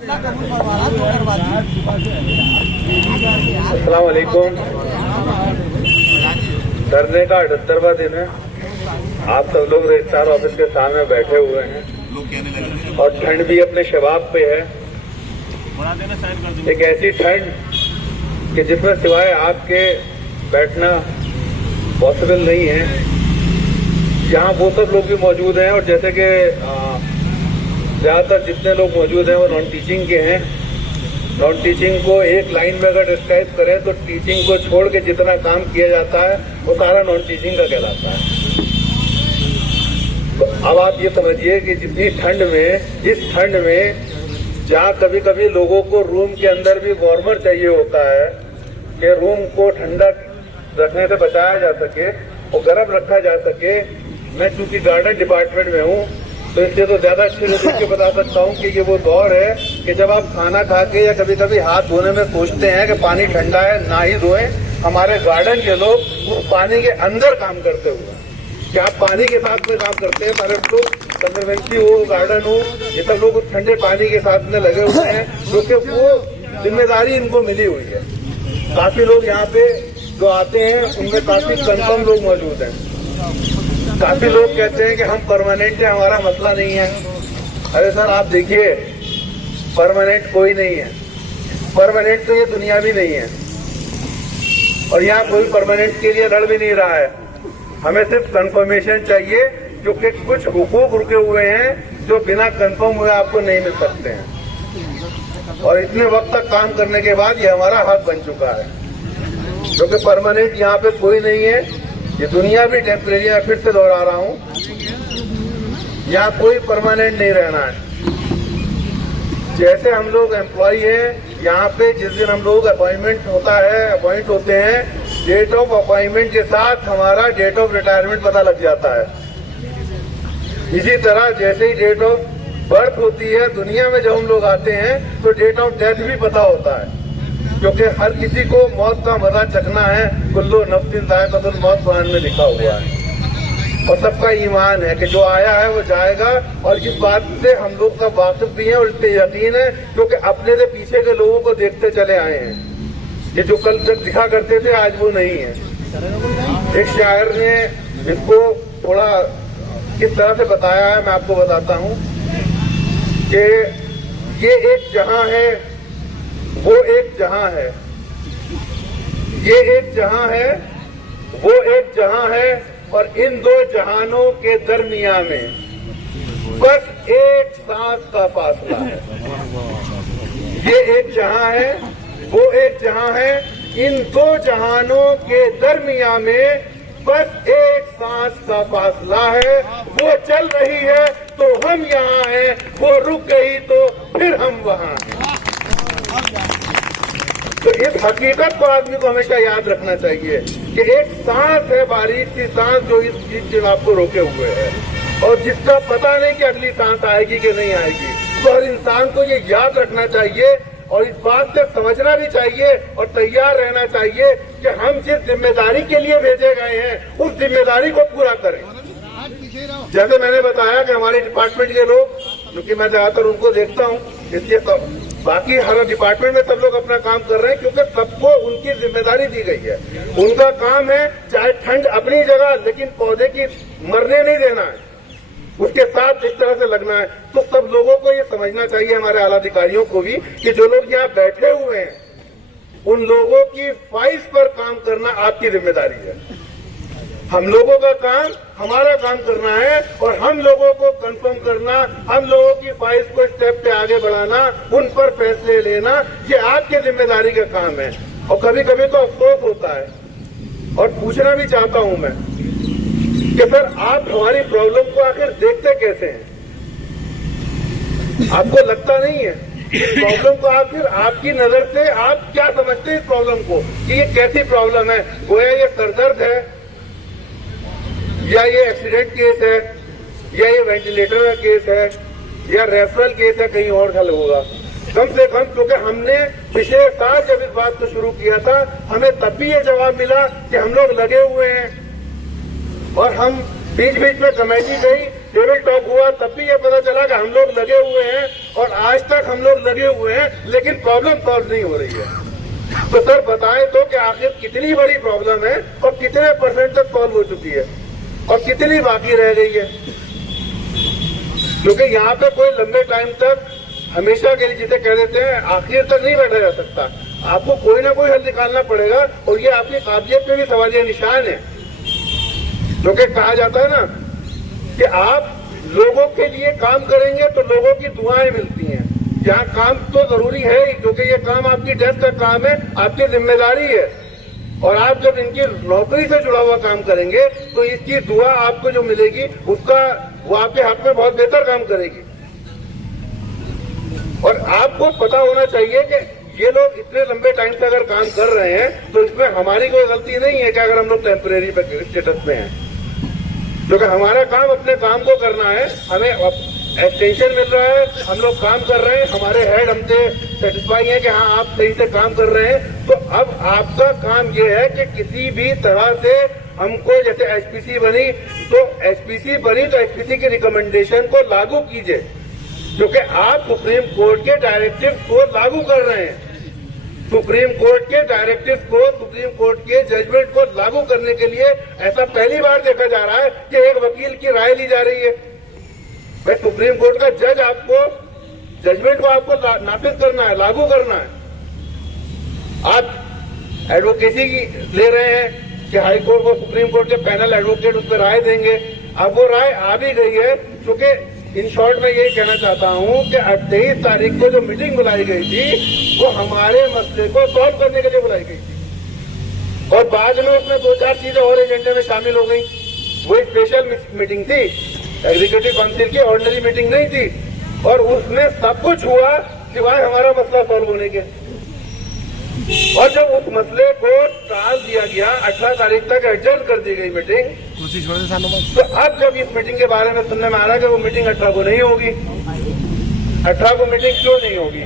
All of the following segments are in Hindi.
अस्सलाम वालेकुम। धरने का 78वां दिन है। आप सब लोग रजिस्ट्रार ऑफिस के सामने बैठे हुए हैं और ठंड भी अपने शबाब पे है। एक ऐसी ठंड कि जिसमें सिवाय आपके बैठना पॉसिबल नहीं है। यहाँ वो सब लोग भी मौजूद हैं और जैसे कि ज्यादातर जितने लोग मौजूद हैं वो नॉन टीचिंग के हैं। नॉन टीचिंग को एक लाइन में अगर डिस्क्राइब करें तो टीचिंग को छोड़ के जितना काम किया जाता है वो सारा नॉन टीचिंग का कहलाता है। तो अब आप ये समझिए कि इस ठंड में जहाँ कभी कभी लोगों को रूम के अंदर भी वार्मर चाहिए होता है कि रूम को ठंडा रखने से बचाया जा सके और गर्म रखा जा सके। मैं चूंकि गार्डन डिपार्टमेंट में हूँ तो इसलिए तो ज्यादा अच्छे से के बता सकता हूँ कि ये वो दौर है कि जब आप खाना खा के या कभी कभी हाथ धोने में सोचते हैं कि पानी ठंडा है ना ही धोएं। हमारे गार्डन के लोग उस पानी के अंदर काम करते हुए क्या आप पानी के साथ में काम करते हैं। सारे लोग कंजर्वेंसी हो गार्डन हो ये सब लोग उस ठंडे पानी के साथ में लगे हुए हैं क्योंकि वो जिम्मेदारी इनको मिली हुई है। काफी लोग यहाँ पे जो आते हैं उनमें काफी कंफर्म लोग मौजूद हैं। काफी लोग कहते हैं कि हम परमानेंट है हमारा मसला नहीं है। अरे सर आप देखिए परमानेंट कोई नहीं है। परमानेंट तो ये दुनिया भी नहीं है और यहाँ कोई परमानेंट के लिए लड़ भी नहीं रहा है। हमें सिर्फ कंफर्मेशन चाहिए क्योंकि कुछ हुकूक रुके हुए हैं जो बिना कंफर्म हुए आपको नहीं मिल सकते हैं और इतने वक्त तक काम करने के बाद ये हमारा हक बन चुका है क्योंकि परमानेंट यहाँ पे कोई नहीं है। ये दुनिया भी टेम्परेरी है। फिर से दोहरा रहा हूँ यहाँ कोई परमानेंट नहीं रहना है। जैसे हम लोग एम्प्लॉय हैं यहाँ पे जिस दिन हम लोग अपॉइंट होते हैं डेट ऑफ अपॉइंटमेंट के साथ हमारा डेट ऑफ रिटायरमेंट पता लग जाता है। इसी तरह जैसे ही डेट ऑफ बर्थ होती है दुनिया में जब हम लोग आते हैं तो डेट ऑफ डेथ भी पता होता है क्योंकि हर किसी को मौत का मजा चखना है। कुल्लू नफ्सिन ज़ायक़तुल मौत कुरान में लिखा हुआ है और सबका ईमान है कि जो आया है वो जाएगा। और इस बात से हम लोग सब वाकिफ भी हैं और इस पे यकीन है क्योंकि अपने से पीछे के लोगों को देखते चले आए हैं। ये जो कल तक दिखा करते थे आज वो नहीं है। एक शायर ने इसको थोड़ा किस तरह से बताया है मैं आपको बताता हूँ कि ये एक जहां है वो एक जहां है। ये एक जहां है वो एक जहां है और इन दो जहानों के दरमिया में बस एक सांस का फासला है। ये एक जहां है वो एक जहां है इन दो जहानों के दरमिया में बस एक सांस का फासला है। वो चल रही है तो हम यहाँ हैं वो रुक गई तो फिर हम वहाँ हैं। तो इस हकीकत को आदमी को हमेशा याद रखना चाहिए कि एक सांस है बारीक सी सांस जो इस चीज से आपको रोके हुए है और जिसका पता नहीं कि अगली सांस आएगी कि नहीं आएगी। तो हर इंसान को ये याद रखना चाहिए और इस बात से समझना भी चाहिए और तैयार रहना चाहिए कि हम जिस जिम्मेदारी के लिए भेजे गए हैं उस जिम्मेदारी को पूरा करें। जैसे मैंने बताया कि हमारे डिपार्टमेंट के लोग क्योंकि मैं ज्यादातर उनको देखता हूँ इसलिए तो बाकी हर डिपार्टमेंट में सब लोग अपना काम कर रहे हैं क्योंकि सबको उनकी जिम्मेदारी दी गई है। उनका काम है चाहे ठंड अपनी जगह लेकिन पौधे की मरने नहीं देना है उसके साथ इस तरह से लगना है। तो सब लोगों को ये समझना चाहिए हमारे आला अधिकारियों को भी कि जो लोग यहाँ बैठे हुए हैं उन लोगों की फाइल्स पर काम करना आपकी जिम्मेदारी है। हम लोगों का काम हमारा काम करना है और हम लोगों को कंफर्म करना, हम लोगों की फाइल्स को स्टेप पे आगे बढ़ाना, उन पर फैसले लेना, ये आपकी जिम्मेदारी का काम है। और कभी कभी तो अफसोस होता है और पूछना भी चाहता हूं मैं कि सर आप हमारी प्रॉब्लम को आखिर देखते कैसे हैं? आपको लगता नहीं है प्रॉब्लम को आखिर आपकी नजर से आप क्या समझते हैं इस प्रॉब्लम को कि ये कैसी प्रॉब्लम है? गोया ये सरदर्द है या ये एक्सीडेंट केस है या ये वेंटिलेटर का केस है या रेफरल केस है कहीं और हल होगा। कम से कम क्योंकि हमने पिछले साल जब इस बात को शुरू किया था हमें तब भी ये जवाब मिला कि हम लोग लगे हुए हैं और हम बीच बीच में कमेटी गई टेबल टॉक हुआ तब भी ये पता चला कि हम लोग लगे हुए हैं और आज तक हम लोग लगे हुए हैं, लेकिन प्रॉब्लम सॉल्व नहीं हो रही है। तो सर बताएं तो कि आखिर कितनी बड़ी प्रॉब्लम है और कितने % तक सॉल्व हो चुकी है और कितनी बाकी रह गई है, क्योंकि यहाँ पे कोई लंबे टाइम तक हमेशा के लिए जिसे कह देते हैं आखिर तक नहीं बैठा जा सकता। आपको कोई ना कोई हल निकालना पड़ेगा और ये आपकी काबिलियत पे भी सवालिया निशान है। क्योंकि कहा जाता है ना कि आप लोगों के लिए काम करेंगे तो लोगों की दुआएं मिलती हैं। यहाँ काम तो जरूरी है ही, क्योंकि ये काम आपकी डेस्क का काम है, आपकी जिम्मेदारी है। और आप जब इनकी नौकरी से जुड़ा हुआ काम करेंगे तो इसकी दुआ आपको जो मिलेगी उसका वो आपके हक में बहुत बेहतर काम करेगी। और आपको पता होना चाहिए कि ये लोग इतने लंबे टाइम से अगर काम कर रहे हैं तो इसमें हमारी कोई गलती नहीं है कि अगर हम लोग टेम्परेरी स्टेटस में हैं, क्योंकि हमारा काम अपने काम को करना है। हमें एक्सटेंशन मिल रहा है, हम लोग काम कर रहे हैं, हमारे हेड हमसे सेटिस्फाई है कि हाँ आप सही से काम कर रहे हैं। तो अब आपका काम ये है कि किसी भी तरह से हमको, जैसे एसपीसी बनी तो एसपीसी की रिकमेंडेशन को लागू कीजिए, क्योंकि आप सुप्रीम कोर्ट के डायरेक्टिव को लागू कर रहे हैं। सुप्रीम कोर्ट के डायरेक्टिव को, सुप्रीम कोर्ट के जजमेंट को लागू करने के लिए ऐसा पहली बार देखा जा रहा है कि एक वकील की राय ली जा रही है। भाई सुप्रीम कोर्ट का जज आपको जजमेंट को आपको नाफिज करना है, लागू करना है। आप एडवोकेसी की ले रहे हैं कि हाई कोर्ट को, सुप्रीम कोर्ट के पैनल एडवोकेट उस पर राय देंगे। अब वो राय आ भी गई है, क्योंकि इन शॉर्ट में यही कहना चाहता हूं कि 28 तारीख को जो मीटिंग बुलाई गई थी वो हमारे मसले को सॉल्व करने के लिए बुलाई गई थी, और बाद में उसमें 2-4 चीजें और एजेंडे में शामिल हो गई। वो स्पेशल मीटिंग थी, एग्जीक्यूटिव काउंसिल की ऑर्डिनरी मीटिंग नहीं थी, और उसमें सब कुछ हुआ सिवाय हमारा मसला सॉल्व होने के। और जब उस मसले को टाल दिया गया, 18 तारीख तक एडजस्ट कर दी गई मीटिंग, तो अब जब इस मीटिंग के बारे में सुनने में आ रहा है कि वो मीटिंग 18 को नहीं होगी। 18 को मीटिंग क्यों नहीं होगी?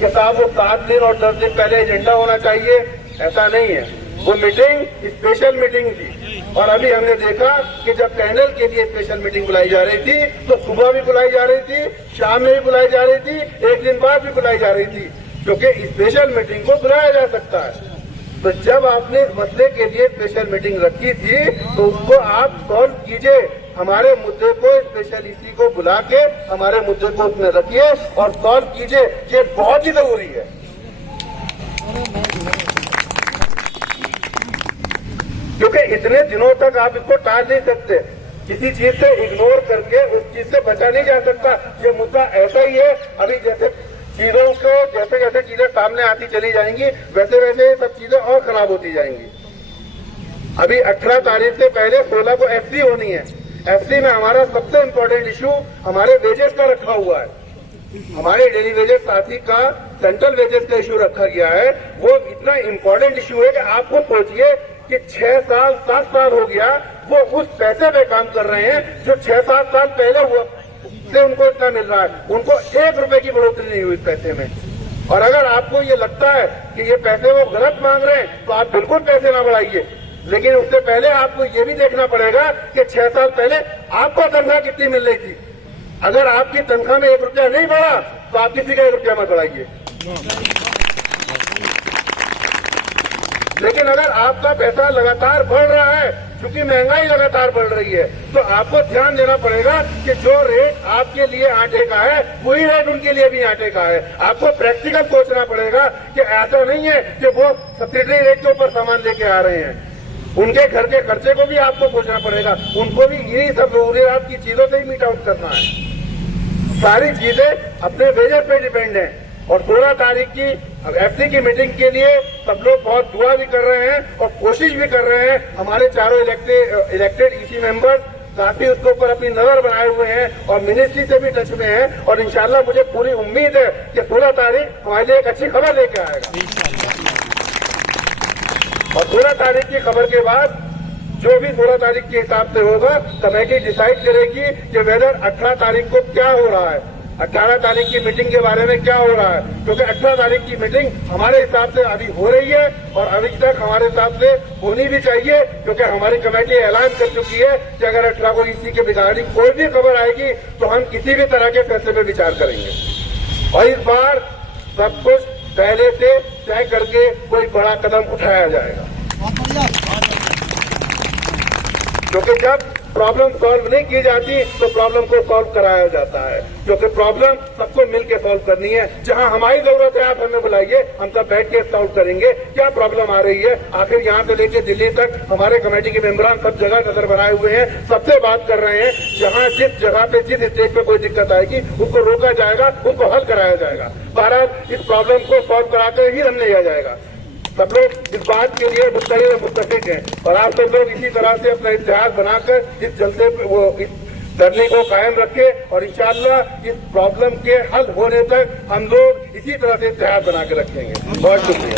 कि साहब वो 7 दिन और 10 दिन पहले एजेंडा होना चाहिए, ऐसा नहीं है। वो मीटिंग स्पेशल मीटिंग थी, और अभी हमने देखा कि जब पैनल के लिए स्पेशल मीटिंग बुलाई जा रही थी तो सुबह भी बुलाई जा रही थी, शाम में भी बुलाई जा रही थी, एक दिन बाद भी बुलाई जा रही थी, क्योंकि स्पेशल मीटिंग को बुलाया जा सकता है। तो जब आपने इस मसले के लिए स्पेशल मीटिंग रखी थी तो उसको आप सॉल्व कीजिए। हमारे मुद्दे को स्पेशल इसी को बुला के हमारे मुद्दे को उसमें रखिए और सॉल्व कीजिए, ये बहुत ही जरूरी है। क्योंकि इतने दिनों तक आप इसको टाल नहीं सकते, किसी चीज से इग्नोर करके उस चीज से बचा नहीं जा सकता। ये मुद्दा ऐसा ही है। अभी जैसे चीजों को जैसे जैसे चीजें सामने आती चली जाएंगी वैसे वैसे सब चीजें और खराब होती जाएंगी। अभी 18 तारीख से पहले 16 को एफसी होनी है। एफसी में हमारा सबसे इम्पोर्टेंट इशू हमारे वेजेस का रखा हुआ है। हमारे डेली वेजेस साथी का सेंट्रल वेजेस का इशू रखा गया है। वो इतना इम्पोर्टेंट इशू है कि आपको सोचिए कि 6 साल 7 साल हो गया वो उस पैसे पे काम कर रहे हैं जो 6-7 साल पहले हुआ से उनको इतना मिल रहा है। उनको 1 रुपए की बढ़ोतरी नहीं हुई इस पैसे में। और अगर आपको ये लगता है कि ये पैसे वो गलत मांग रहे हैं तो आप बिल्कुल पैसे ना बढ़ाइए, लेकिन उससे पहले आपको ये भी देखना पड़ेगा कि 6 साल पहले आपको तनख्वाह कितनी मिल रही थी। अगर आपकी तनख्वाह में 1 रुपया नहीं बढ़ा तो आप किसी का 1 रुपया मत बढ़ाइए। लेकिन अगर आपका पैसा लगातार बढ़ रहा है, क्योंकि महंगाई लगातार बढ़ रही है, तो आपको ध्यान देना पड़ेगा कि जो रेट आपके लिए आटे का है वही रेट उनके लिए भी आटे का है। आपको प्रैक्टिकल सोचना पड़ेगा कि ऐसा नहीं है कि वो सब्सिडी रेट के ऊपर सामान लेके आ रहे हैं। उनके घर के खर्चे को भी आपको सोचना पड़ेगा, उनको भी यही सब जरूरियात की चीजों से ही मीट आउट करना है। सारी चीजें अपने वेजेस पे डिपेंड है। और 16 तारीख की एफसी की मीटिंग के लिए सब लोग बहुत दुआ भी कर रहे हैं और कोशिश भी कर रहे हैं। हमारे चारों इलेक्टेड ईसी मेंबर्स काफी उसके ऊपर अपनी नजर बनाए हुए हैं और मिनिस्ट्री से भी टच में हैं। और इंशाल्लाह मुझे पूरी उम्मीद है कि 16 तारीख हमारे लिए एक अच्छी खबर लेके आएगा। और 16 तारीख की खबर के बाद जो भी 16 तारीख के हिसाब से होगा कमेटी डिसाइड करेगी कि वेदर 18 तारीख को क्या हो रहा है। 18 तारीख की मीटिंग के बारे में क्या हो रहा है, क्योंकि 18 तारीख की मीटिंग हमारे हिसाब से अभी हो रही है और अभी तक हमारे हिसाब से होनी भी चाहिए, क्योंकि हमारी कमेटी ऐलान कर चुकी है कि अगर 18 को इसी के बिगाड़ी कोई भी खबर आएगी तो हम किसी भी तरह के फैसले पर विचार करेंगे। और इस बार सब कुछ पहले से तय करके कोई बड़ा कदम उठाया जाएगा, क्योंकि जब प्रॉब्लम सॉल्व नहीं की जाती तो प्रॉब्लम को सॉल्व कराया जाता है, क्योंकि प्रॉब्लम सबको मिलकर सॉल्व करनी है। जहां हमारी जरूरत है आप हमें बुलाइए, हम सब बैठ के सॉल्व करेंगे क्या प्रॉब्लम आ रही है। आखिर यहाँ से लेकर दिल्ली तक हमारे कमेटी के मेंबरान सब जगह नजर बनाए हुए हैं, सबसे बात कर रहे हैं। जहां जिस जगह पे जिस स्टेज पे कोई दिक्कत आएगी उसको रोका जाएगा, उसको हल कराया जाएगा। बहरहाल इस प्रॉब्लम को सॉल्व कराकर ही हमने लिया जाएगा। सब लोग इस बात के लिए मुत्तफिक हैं और आप सब लोग इसी तरह से अपना इतिहास बनाकर इस जलसे वो इस धरने को कायम रखे और इंशाअल्लाह इस प्रॉब्लम के हल होने तक हम लोग इसी तरह से इतिहास बना के रखेंगे। बहुत शुक्रिया।